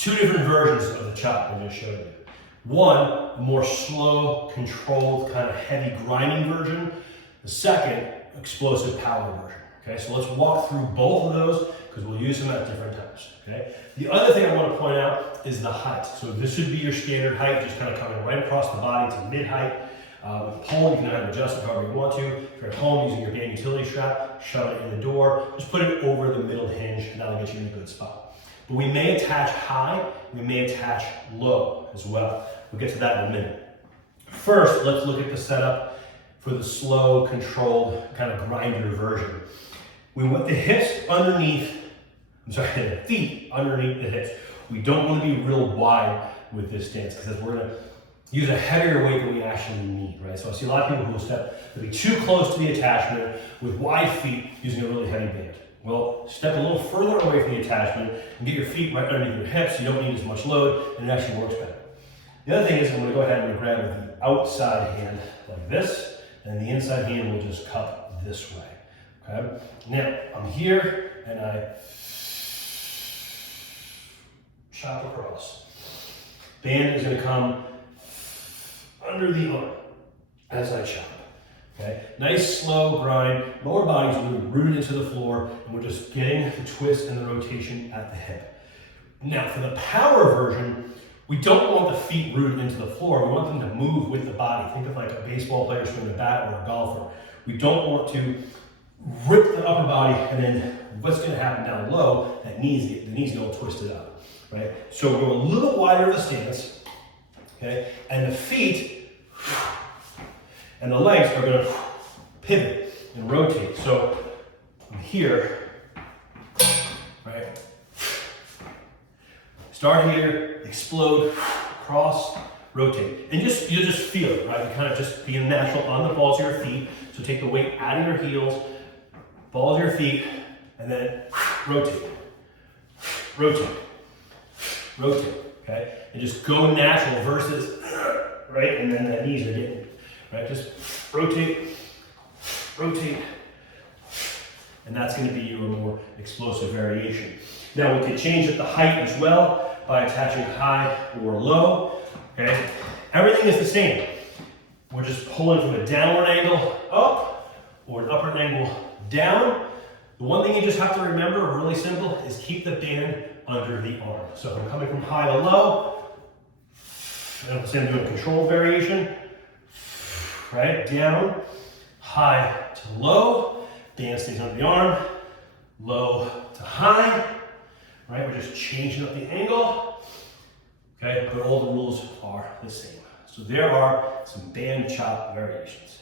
two different versions of the chop I'm going to show you. One, a more slow, controlled, kind of heavy grinding version. The second, explosive power version. Okay, so let's walk through both of those because we'll use them at different times. Okay. The other thing I want to point out is the height. So this should be your standard height, just kind of coming right across the body to mid height. With pole, you can either adjust it however you want to. If you're at home using your band utility strap, shove it in the door. Just put it over the middle hinge, and that'll get you in a good spot. But we may attach high, we may attach low as well. We'll get to that in a minute. First, let's look at the setup for the slow, controlled, kind of grinder version. We want the hips underneath, the feet underneath the hips. We don't want to be real wide with this stance because we're going to use a heavier weight than we actually need, right? So I see a lot of people who will step to be too close to the attachment with wide feet using a really heavy band. Well, step a little further away from the attachment and get your feet right underneath your hips so you don't need as much load and it actually works better. The other thing is I'm going to go ahead and grab with the outside hand like this, and the inside hand will just cup this way, okay? Now, I'm here and I chop across. Band is going to come under the arm as I chop. Okay, nice slow grind. Lower body's really rooted into the floor, and we're just getting the twist and the rotation at the hip. Now, for the power version, we don't want the feet rooted into the floor. We want them to move with the body. Think of like a baseball player swinging a bat or a golfer. We don't want to rip the upper body, and then what's going to happen down low? The knees get all twisted up, right? So we're a little wider of the stance, okay, and the feet and the legs are going to pivot and rotate. So from here, right? Start here, explode, cross, rotate. And you just feel it, right? You kind of just be natural on the balls of your feet. So take the weight out of your heels, balls of your feet, and then rotate, rotate, rotate, okay? And just go natural versus, right? And then the knees are getting, right? Just rotate, rotate, and that's going to be your more explosive variation. Now we can change up the height as well by attaching high or low, okay? Everything is the same. We're just pulling from a downward angle up or an upward angle down. The one thing you just have to remember, really simple, is keep the band under the arm. So if I'm coming from high to low, and let's say I'm doing a controlled variation, right, down, high to low, band stays under the arm, low to high, right, we're just changing up the angle, okay, but all the rules are the same. So there are some band chop variations.